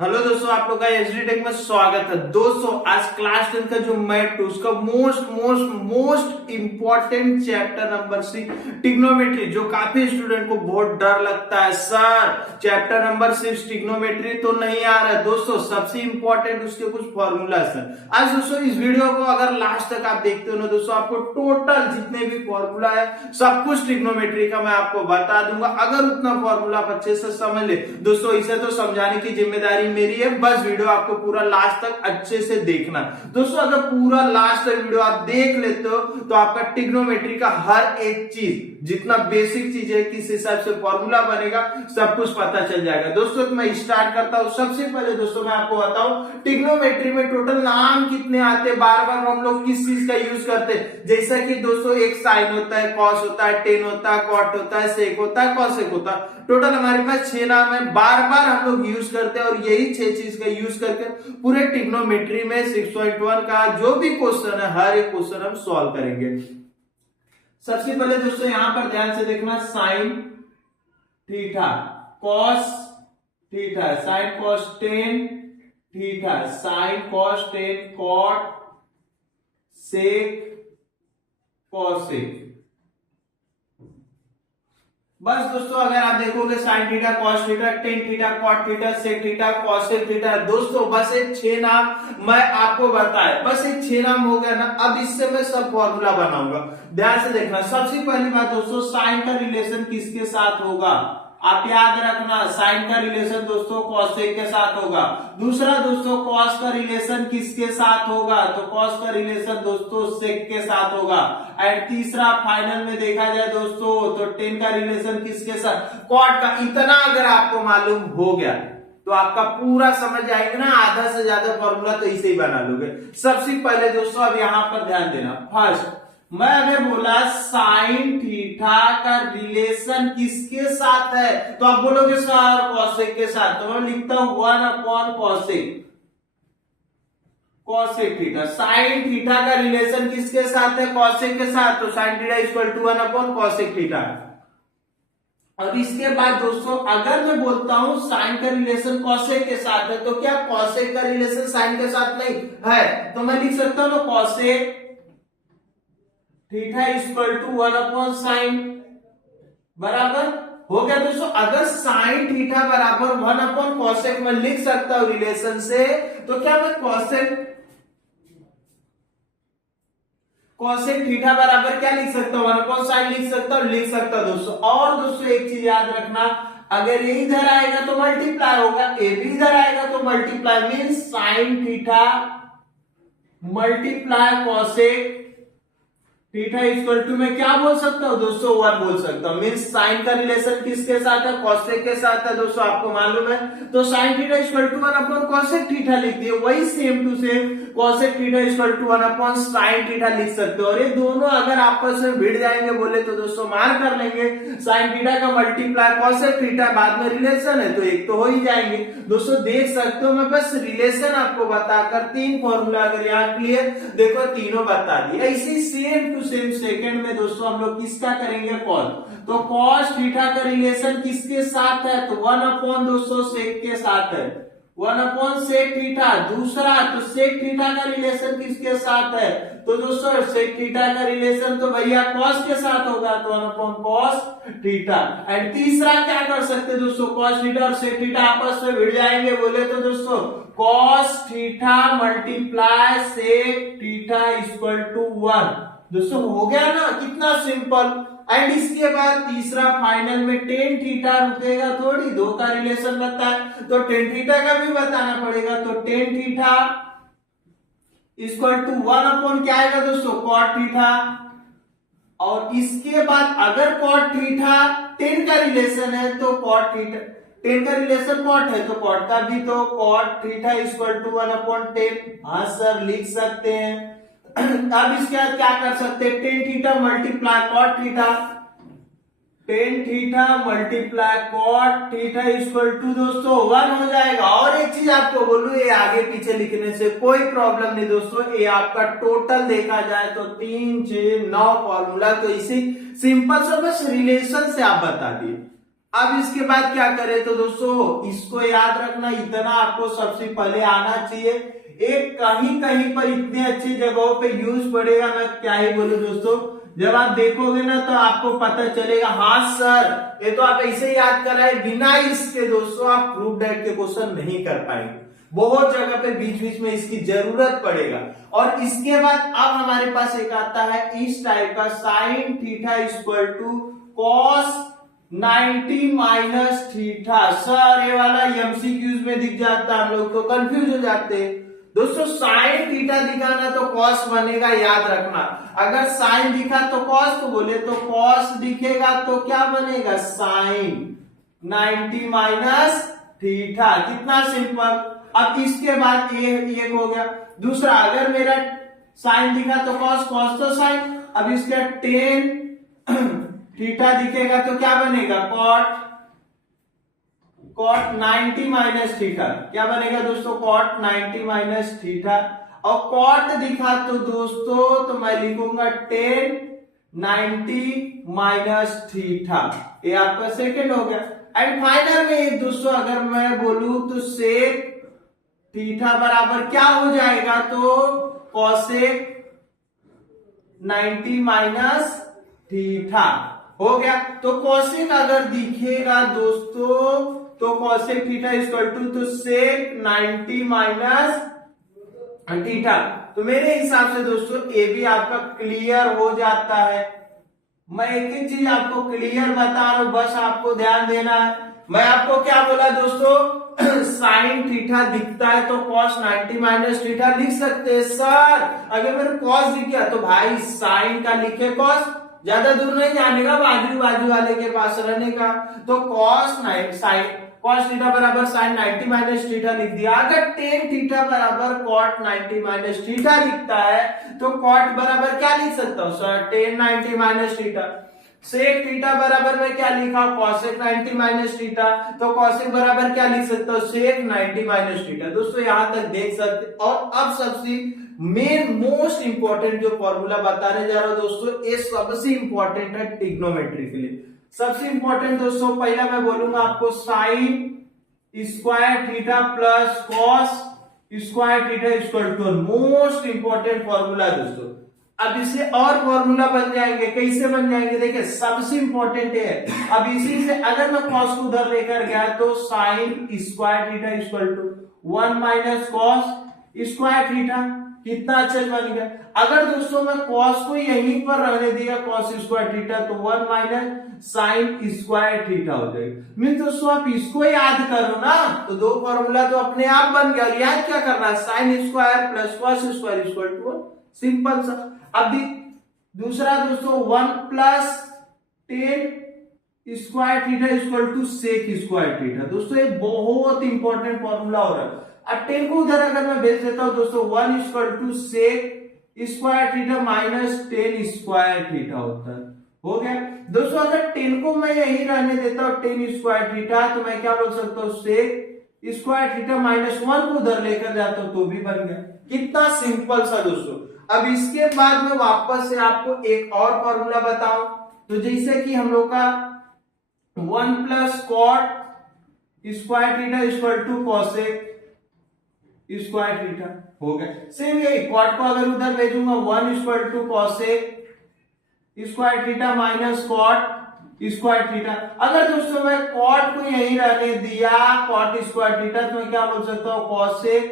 Hello दोस्तों, आप लोग का एसडी टेक में स्वागत है। दोस्तों आज क्लास 10 का जो मैथ 2 उसका most important chapter number 6 trigonometry, जो काफी स्टूडेंट को बहुत डर लगता है। सर चैप्टर नंबर 6 ट्रिग्नोमेट्री तो नहीं आ रहा है। दोस्तों सबसे इंपॉर्टेंट उसके कुछ फॉर्मूला है। आज दोस्तों इस वीडियो को अगर लास्ट तक आप देखते हो ना दोस्तों, आपको टोटल जितने भी फॉर्मूला है सब कुछ ट्रिग्नोमेट्री का मैं आपको बता दूंगा। अगर उतना फॉर्मूला आप अच्छे से समझ ले दोस्तों, इसे तो समझाने की जिम्मेदारी मेरी है। बस वीडियो आपको पूरा लास्ट तक अच्छे से देखना। दोस्तों अगर पूरा लास्ट तक वीडियो आप देख लेते हो तो आपका ट्रिग्नोमेट्री का हर एक चीज, जितना बेसिक चीज है, किस हिसाब से फॉर्मूला बनेगा, सब कुछ पता चल जाएगा। दोस्तों तो मैं स्टार्ट करता हूं। सबसे पहले दोस्तों मैं आपको बताऊं ट्रिग्नोमेट्री में टोटल नाम कितने आते हैं, बार बार हम लोग किस चीज का यूज करते हैं। जैसा कि दोस्तों एक साइन होता है, कॉस होता है, टेन होता है, कॉट होता है, सेक होता है, कॉसेक होता है। टोटल हमारे पास 6 नाम है, बार बार हम लोग यूज करते हैं और यही 6 चीज का यूज करके पूरे ट्रिग्नोमेट्री में 6.1 का जो भी क्वेश्चन है हर एक क्वेश्चन हम सॉल्व करेंगे। सबसे पहले दोस्तों यहां पर ध्यान से देखना, sine theta, cos theta, sine cos tan theta, sine cos tan, cot sec cosec. बस दोस्तों अगर आप देखोगे sine theta, cos theta, tan theta, cot theta, sec theta, cosec theta, दोस्तों बस एक 6 नाम मैं आपको बताया, बस एक 6 नाम हो गया ना। अब इससे मैं सब फॉर्मूला बनाऊंगा। ध्यान से देखना। सबसे पहली बात दोस्तों, साइन का रिलेशन किसके साथ होगा, आप याद रखना। साइन का रिलेशन दोस्तों कॉसेक के साथ होगा। दूसरा दोस्तों कॉस का रिलेशन किसके साथ होगा, तो कॉस का रिलेशन दोस्तों सेक के साथ होगा। एंड तीसरा फाइनल में देखा जाए दोस्तों तो टेन का रिलेशन किसके साथ, कॉट का। इतना अगर आपको मालूम हो गया तो आपका पूरा समझ आएगा ना, आधा से ज्यादा फॉर्मूला तो इसे ही बना लोगे। सबसे पहले दोस्तों अब यहां पर ध्यान देना। फर्स्ट मैं अगर बोला साइन थीटा का रिलेशन किसके साथ है, तो आप बोलोगे सर कॉसेक के साथ, तो मैं लिखता हूं 1 cosec, cosec theta. Sine theta का रिलेशन किसके साथ है, कॉसेक के साथ, तो sine theta equal to 1 cosec theta. और इसके बाद दोस्तों अगर मैं बोलता हूं साइन का रिलेशन कॉसेक के साथ है, तो क्या कॉसेक का रिलेशन साइन के साथ नहीं है, तो मैं लिख सकता हूं cosec theta equal to 1 sine, बराबर हो गया दोस्तों। अगर साइन थीटा बराबर 1 कॉसेक में लिख सकता हूं रिलेशन से, तो क्या मैं कॉसेक थीटा बराबर क्या लिख सकता हूं, 1 साइन लिख सकता हूं दोस्तों। और दोस्तों एक चीज याद रखना, अगर ये इधर आएगा तो मल्टीप्लाई होगा, ए भी इधर आएगा तो multiply, means sine theta multiply cosec theta equal to में क्या बोल सकता हूं दोस्तों, 1 बोल सकता हूं। मीन्स साइन का रिलेशन किसके साथ है, कॉसेक के साथ है दोस्तों, आपको मालूम है। तो sine theta equal to 1 cosec theta लिख दिए, वही same to same cosec theta equal to 1 sine theta लिख सकते हो। और ये दोनों अगर आपस में भिड़ जाएंगे बोले तो दोस्तों मार कर लेंगे। साइन थीटा का मल्टीप्लाई कॉसेक थीटा, बाद में रिलेशन है तो एक तो हो ही जाएंगे दोस्तों। देख सकते हो मैं बस रिलेशन आपको बताकर 3 फॉर्मूला अगर यहाँ क्लियर, देखो तीनों बता दिए। इसी सेम टू सेम सेकंड में दोस्तों हम लोग किसका करेंगे, कॉस। तो कॉस थीटा का रिलेशन किसके साथ है, तो 1 दोस्तों सेक के साथ है, 1 सेक थीटा। दूसरा तो सेक थीटा का रिलेशन किसके साथ है, तो दोस्तों सेक थीटा का रिलेशन तो भैया कॉस के साथ होगा, तो 1 कॉस थीटा। एंड तीसरा क्या कर सकते हैं दोस्तों, कॉस थीटा और सेक थीटा आपस में भिड़ जाएंगे बोले तो दोस्तों cos theta multiply sec theta equal to 1 दोस्तों। हो गया ना, कितना सिंपल। एंड इसके बाद तीसरा फाइनल में टेन थीटा रुकेगा थोड़ी, 2 का रिलेशन बताया तो टेन थीटा का भी बताना पड़ेगा। तो टेन थीटा इक्वल टू 1 क्या आएगा दोस्तों, कॉट थीटा। और इसके बाद अगर कॉट थीटा 10 का रिलेशन है तो कॉट थीटा, 10 का रिलेशन कॉट है तो कॉट का भी, तो कॉट थीटा इक्वल टू 1/10। हाँ सर लिख सकते हैं। अब इसके बाद क्या कर सकते हैं, tan theta multiply cot theta, tan theta multiply cot theta equal to दोस्तों 1 हो जाएगा। और एक चीज आपको बोलूं, ये आगे पीछे लिखने से कोई प्रॉब्लम नहीं दोस्तों, ये आपका टोटल देखा जाए तो 3, 6, 9 फॉर्मूला, तो इसी सिंपल से बस रिलेशन से आप बता दिए। अब इसके बाद क्या करें, तो दोस्तों इसको याद रखना, इतना आपको सबसे पहले आना चाहिए। एक कहीं कहीं पर इतने अच्छी जगहों पे यूज पड़ेगा, मैं क्या ही बोलूं दोस्तों, जब आप देखोगे ना तो आपको पता चलेगा, हाँ सर ये तो आप ऐसे याद कराए, बिना इसके दोस्तों आप प्रूफ दैट के क्वेश्चन नहीं कर पाएंगे। बहुत जगह पे बीच बीच में इसकी जरूरत पड़ेगा। और इसके बाद अब हमारे पास एक आता है इस टाइप का, sine theta equal to cos 90 minus theta. Sir ये वाला एमसीक्यूज में दिख जाता है, हम लोग तो कंफ्यूज हो जाते हैं। दोस्तों साइन थीटा दिखाना तो कॉस बनेगा, याद रखना। अगर साइन दिखा तो कॉस, तो बोले तो कॉस दिखेगा तो क्या बनेगा, साइन 90 माइनस थीटा। कितना सिंपल। अब इसके बाद ये एक हो गया। दूसरा, अगर मेरा साइन दिखा तो कॉस, कॉस तो साइन। अब इसका टेन थीटा दिखेगा तो क्या बनेगा, कॉट। कॉट 90 माइनस थीटा क्या बनेगा दोस्तों, कॉट 90 माइनस थीटा। और कॉट दिखा तो दोस्तों तो मैं लिखूंगा टेन 90 माइनस थीटा। ये आपका सेकेंड हो गया। एंड फाइनल में दोस्तों अगर मैं बोलूं तो सेक थीटा बराबर क्या हो जाएगा, तो कॉसेक 90 माइनस थीटा हो गया। तो कॉसेक अगर दिखेगा दोस्तों तो कॉसेक थीटा इक्वल टू तो सेक 90 माइनस थीटा। तो मेरे हिसाब से दोस्तों ये भी आपका क्लियर हो जाता है। मैं एक ही चीज आपको क्लियर बता रहा हूं, बस आपको ध्यान देना है। मैं आपको क्या बोला दोस्तों, साइन थीटा दिखता है तो कॉस 90 माइनस थीटा लिख सकते हैं। सर अगर मेरे कॉस दिख गया तो भाई साइन का लिखे कॉस, ज्यादा दूर नहीं जाने का, बाजू वाले के पास रहने का। तो कॉस साइन कॉस थीटा बराबर साइन 90 माइनस थीटा लिख दिया। अगर टेन थीटा बराबर कॉट 90 माइनस थीटा लिखता है तो कॉट बराबर क्या लिख सकता हूं sir, tan 90 minus theta. Sec theta बराबर में क्या लिखा, कॉसेक 90 माइनस थीटा। तो कॉसेक बराबर क्या लिख सकता हूं, सेक 90 माइनस थीटा। दोस्तों यहां तक देख सकते। और अब सबसे मेन मोस्ट इंपॉर्टेंट जो फॉर्मूला बताने जा रहा हूं दोस्तों, ये सबसे इंपॉर्टेंट है ट्रिग्नोमेट्री के लिए। सबसे इंपॉर्टेंट दोस्तों पहला मैं बोलूंगा आपको, sine square theta plus cos square theta equal to most important formula दोस्तों। अब इसे और फॉर्मूला बन जाएंगे, कैसे बन जाएंगे देखिए, सबसे इंपॉर्टेंट है। अब इसी से अगर मैं कॉस को उधर लेकर गया तो sine square theta equal to 1 minus cos square theta. कितना अच्छा बन गया। अगर दोस्तों मैं कॉस को यहीं पर रहने दिया कॉस स्क्वायर थीटा तो 1 माइनस साइन स्क्वायर थीटा हो जाएगा। मीन दोस्तों आप इसको याद करो ना तो दो फॉर्मूला तो अपने आप बन गया। और याद क्या करना है, sine square plus cos square equal to 1, simple सा। अब दूसरा दोस्तों 1 plus tan square theta equal to sec square theta. दोस्तों ये बहुत इंपॉर्टेंट फॉर्मूला हो रहा है। अब टेन को उधर अगर मैं भेज देता हूं दोस्तों, 1 equal to sec square theta minus tan square theta होता है। हो गया दोस्तों। अगर 10 को मैं यही रहने देता हूं 10 स्क्वायर थीटा तो मैं क्या बोल सकता हूं, सेक स्क्वायर थीटा माइनस 1 को उधर लेकर जाता हूं तो भी बन गया। कितना सिंपल सा दोस्तों। अब इसके बाद में वापस से आपको एक और फॉर्मूला बताऊं, तो जैसे कि हम लोग का 1 plus cot square theta equal to cosec square theta हो गया। सेम यही कॉट को अगर उधर भेजूंगा 1 equal to cosec square theta minus cot square theta. अगर दोस्तों मैं कॉट को यही रहने दिया कॉट स्क्वायर थीटा तो मैं क्या बोल सकता हूं, कॉसेक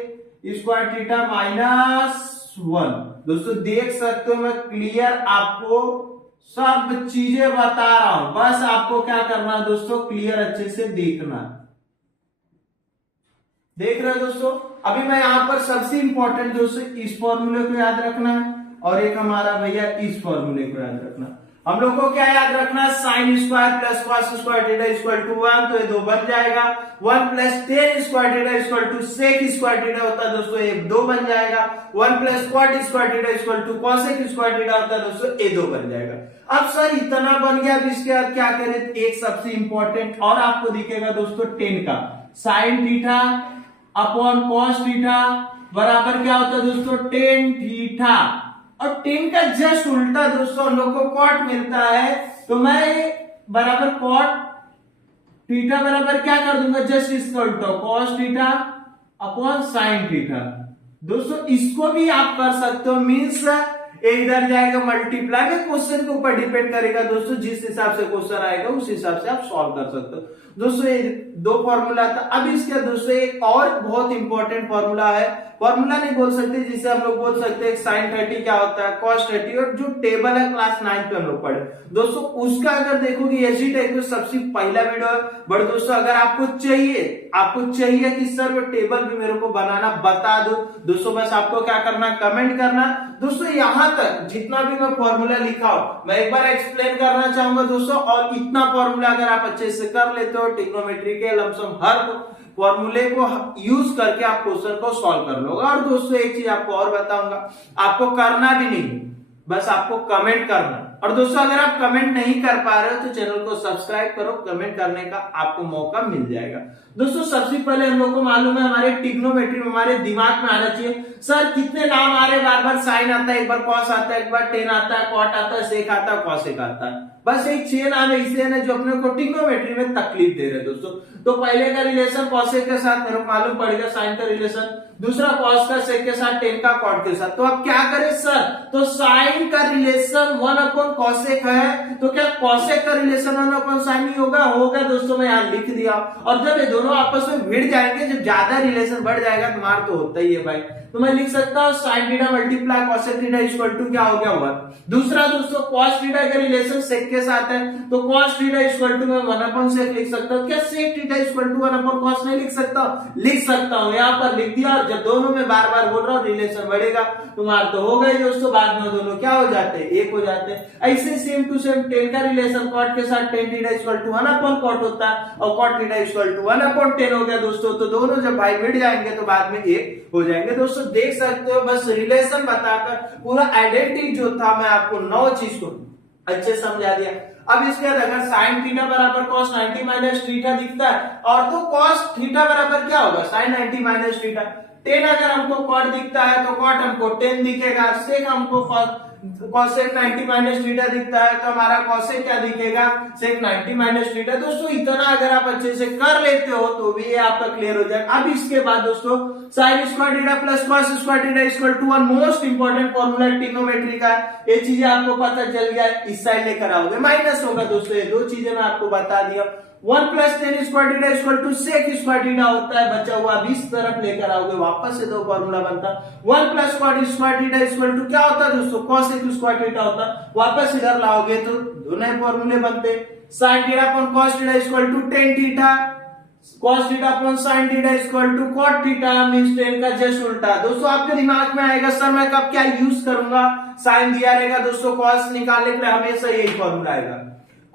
स्क्वायर थीटा माइनस 1। दोस्तों देख सकते हो मैं क्लियर आपको सब चीजें बता रहा हूं, बस आपको क्या करना है दोस्तों, क्लियर अच्छे से देखना। देख रहे हो दोस्तों। अभी मैं यहां पर सबसे इंपॉर्टेंट दोस्तों इस फॉर्मूले को याद रखना है और एक हमारा भैया इस फॉर्मूले को याद रखना। हम लोग को क्या याद रखना है, sine square plus cos square theta equal to 1, तो ये 2 बन जाएगा। 1 plus tan square theta equal to sec square theta होता है दोस्तों, ये 2 बन जाएगा। 1 plus cot square theta equal to cosec square theta होता है दोस्तों, ये 2 बन जाएगा। अब सर इतना बन गया, अब इसके बाद क्या करें, एक सबसे इंपॉर्टेंट और आपको दिखेगा दोस्तों 10 का sine theta upon cos theta बराबर क्या होता है दोस्तों, टेन थीटा। और 10 का जस्ट उल्टा दोस्तों हम लोग को कॉट मिलता है, तो मैं बराबर कॉट थीटा बराबर क्या कर दूंगा, just equal to cos theta upon sine theta. दोस्तों इसको भी आप कर सकते हो, मीन्स ये इधर जाएगा मल्टीप्लाई में, क्वेश्चन के ऊपर डिपेंड करेगा दोस्तों, जिस हिसाब से क्वेश्चन आएगा उस हिसाब से आप सॉल्व कर सकते हो। दोस्तों ये दो फॉर्मूला था। अब इसके दोस्तों एक और बहुत इंपॉर्टेंट फॉर्मूला है, फॉर्मूला नहीं बोल सकते, जिसे हम लोग बोल सकते हैं साइन 30 क्या होता है, कॉस 30, और जो टेबल है क्लास 9 पे हम लोग पढ़े दोस्तों, उसका अगर देखोगे ऐसी टाइप में सबसे पहला वीडियो है। बट दोस्तों अगर आपको चाहिए कि सर वो टेबल भी मेरे को बनाना बता दो, दोस्तों बस आपको क्या करना, कमेंट करना। दोस्तों यहां तक जितना भी मैं फॉर्मूला लिखा हूं मैं एक बार एक्सप्लेन करना चाहूंगा दोस्तों, और इतना फॉर्मूला अगर आप अच्छे से कर लेते हो, ट्रिग्नोमेट्री के लमसम हर फॉर्मूले को यूज करके आप क्वेश्चन को सॉल्व कर लोगे। और दोस्तों एक चीज आपको और बताऊंगा, आपको करना भी नहीं, बस आपको कमेंट करना। और दोस्तों अगर आप कमेंट नहीं कर पा रहे हो तो चैनल को सब्सक्राइब करो, कमेंट करने का आपको मौका मिल जाएगा। दोस्तों सबसे पहले हम लोग को मालूम है, हमारे ट्रिग्नोमेट्री में हमारे दिमाग में आना चाहिए, सर कितने नाम आ रहे, बार बार साइन आता है, एक बार कॉस आता है, एक बार टेन आता है, कॉट आता है, सेक आता है, कॉसेक आता है। बस एक 6 नाम है, इसलिए ना जो अपने को ट्रिग्नोमेट्री में तकलीफ दे रहे दोस्तों। तो पहले का रिलेशन कॉसेक के साथ मेरे को मालूम पड़ेगा, साइन का रिलेशन, दूसरा कॉस का सेक के साथ, टेन का कॉट के साथ। तो अब क्या करें सर, तो साइन का रिलेशन 1 अपॉन कॉसेक है, तो क्या कॉसेक का रिलेशन 1 अपॉन साइन ही होगा दोस्तों, मैं यहाँ लिख दिया। और जब ये दोनों आपस में भिड़ जाएंगे, जब ज्यादा रिलेशन बढ़ जाएगा तो मार तो होता ही है भाई, तो मैं लिख सकता हूँ sine theta multiply cosec theta equal to क्या हो गया 1। दूसरा दोस्तों कॉस थीटा का रिलेशन सेक के साथ है, तो कॉस थीटा इक्वल टू मैं 1 अपॉन सेक लिख सकता हूँ। क्या sec theta equal to 1 upon cos नहीं लिख सकता हूँ? लिख सकता हूँ, यहाँ पर लिख दिया। और जब दोनों में बार बार बोल रहा हूँ रिलेशन बढ़ेगा, तुम्हारा तो हो गए दोस्तों, बाद में दोनों क्या हो जाते हैं, एक हो जाते हैं। ऐसे सेम टू सेम टेन का रिलेशन कॉट के साथ tan theta equal to 1 upon cot होता है, और cot theta equal to 1 upon tan हो गया दोस्तों। तो दोनों जब भाई मिट जाएंगे तो बाद में एक हो जाएंगे दोस्तों। देख सकते हो, बस रिलेशन बताकर पूरा आइडेंटिटी जो था मैं आपको 9 चीज को अच्छे समझा दिया। अब इसके बाद अगर साइन थीटा बराबर कॉस 90 माइनस थीटा दिखता है, और तो कॉस थीटा बराबर क्या होगा, साइन 90 माइनस थीटा। टेन अगर हमको कॉट दिखता है तो कॉट हमको 10 दिखेगा, सेक हमको कॉसेक 90 माइनस थीटा दिखता है तो हमारा कॉसेक क्या दिखेगा, सेक 90 माइनस थीटा। दोस्तों इतना अगर आप अच्छे से कर लेते हो तो भी ये आपका क्लियर हो जाएगा। अब इसके बाद दोस्तों sine square theta plus cos square theta equal to 1 most important formula trigonometry का, ये चीजें आपको पता चल गया, इस साइड लेकर आओगे माइनस होगा दोस्तों। ये दो चीजें मैं आपको बता दिया, 1 plus tan square theta equal to sec square theta होता है, बचा हुआ 20 तरफ लेकर आओगे, वापस से दो फॉर्मूला बनता। 1 plus cot square theta equal to क्या होता है दोस्तों, कॉसेक स्क्वायर थीटा होता, वापस इधर लाओगे तो दो नए फॉर्मूले बनते। Sine theta upon cos theta equal to tan theta, cos theta upon sine theta equal to cot theta, means tan का जस्ट उल्टा। दोस्तों आपके दिमाग में आएगा सर मैं कब क्या यूज करूंगा, साइन दिया रहेगा दोस्तों, कॉस निकालने के लिए हमेशा यही फॉर्मूला आएगा,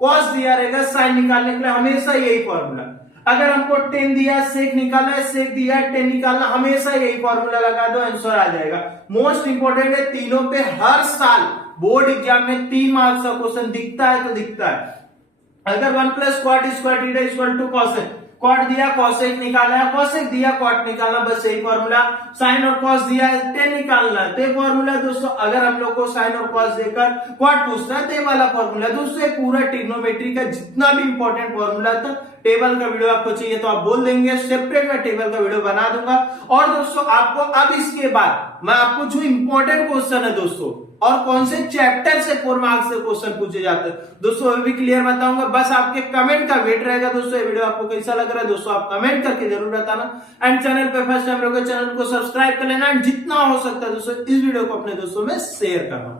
कॉस दिया रहेगा, साइन निकालने के लिए हमेशा यही फॉर्मूला। अगर हमको टेन दिया, सेक निकालना है, सेक दिया, टेन निकालना, हमेशा यही फॉर्मूला लगा दो, आंसर आ जाएगा। मोस्ट इंपोर्टेंट है, तीनों पे हर साल बोर्ड एग्जाम में 3 मार्क्स का क्वेश्चन दिखता है तो दिखता है। अगर 1 plus cot square theta equal to cosec, cot दिया कॉसेक निकालना है, कॉसेक दिया कॉट निकालना, बस यही फॉर्मूला। साइन और कॉस दिया है, टेन निकालना है, तो फॉर्मूला दोस्तों। अगर हम लोग को साइन और कॉस देकर कॉट पूछना है तो ये वाला फॉर्मूला दोस्तों। पूरा ट्रिग्नोमेट्री का जितना भी इंपॉर्टेंट फॉर्मूला था, टेबल का वीडियो आपको चाहिए तो आप बोल देंगे, सेपरेट मैं टेबल का वीडियो बना दूंगा। और दोस्तों आपको अब इसके बाद मैं आपको जो इंपॉर्टेंट क्वेश्चन है दोस्तों, और कौन से चैप्टर से 4 मार्क्स से क्वेश्चन पूछे जाते हैं दोस्तों, वो भी क्लियर बताऊंगा। बस आपके कमेंट का वेट रहेगा दोस्तों। ये वीडियो आपको कैसा लग रहा है दोस्तों, आप कमेंट करके जरूर बताना। एंड चैनल पे फर्स्ट टाइम लोग चैनल को सब्सक्राइब कर लेना, एंड जितना हो सकता है दोस्तों इस वीडियो को अपने दोस्तों में शेयर करना।